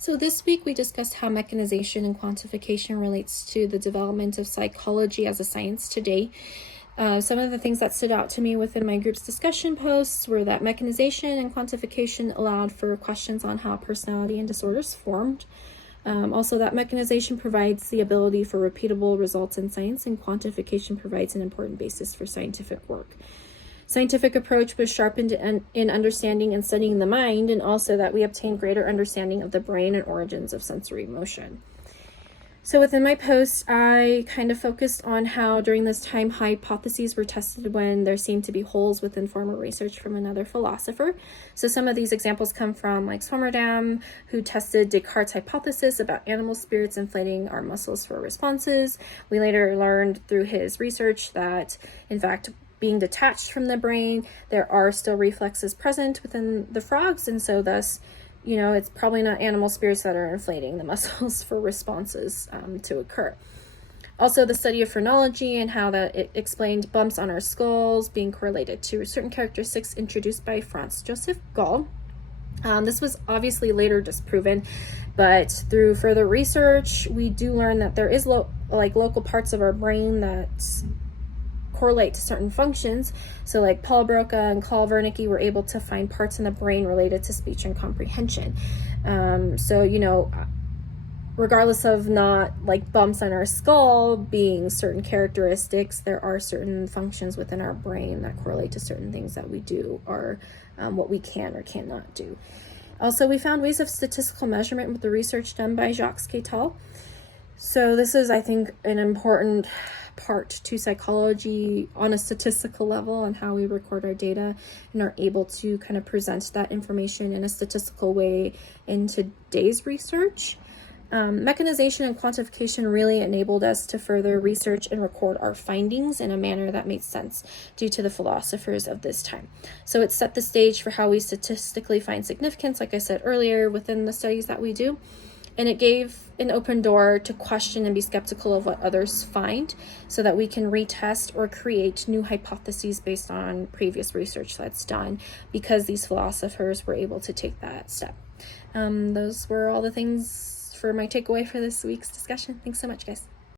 So this week we discussed how mechanization and quantification relates to the development of psychology as a science today. Some of the things that stood out to me within my group's discussion posts were that mechanization and quantification allowed for questions on how personality and disorders formed. Also, that mechanization provides the ability for repeatable results in science, and quantification provides an important basis for scientific work. Scientific approach was sharpened in understanding and studying the mind, and also that we obtain greater understanding of the brain and origins of sensory motion. So within my post, I kind of focused on how during this time hypotheses were tested when there seemed to be holes within former research from another philosopher. So some of these examples come from like Swammerdam, who tested Descartes' hypothesis about animal spirits inflating our muscles for responses. We later learned through his research that, in fact, being detached from the brain, there are still reflexes present within the frogs, and so thus, it's probably not animal spirits that are inflating the muscles for responses to occur. Also, the study of phrenology and how that it explained bumps on our skulls being correlated to certain characteristics introduced by Franz Joseph Gall. This was obviously later disproven, but through further research, we do learn that there is local parts of our brain that correlate to certain functions. So like Paul Broca and Carl Wernicke were able to find parts in the brain related to speech and comprehension. Regardless of not like bumps on our skull being certain characteristics, there are certain functions within our brain that correlate to certain things that we do or what we can or cannot do. Also, we found ways of statistical measurement with the research done by Jacques Catal. So this is, I think, an important part to psychology on a statistical level and how we record our data and are able to kind of present that information in a statistical way in today's research. Mechanization and quantification really enabled us to further research and record our findings in a manner that made sense due to the philosophers of this time. So it set the stage for how we statistically find significance, like I said earlier, within the studies that we do. And it gave an open door to question and be skeptical of what others find so that we can retest or create new hypotheses based on previous research that's done because these philosophers were able to take that step. Those were all the things for my takeaway for this week's discussion. Thanks so much, guys.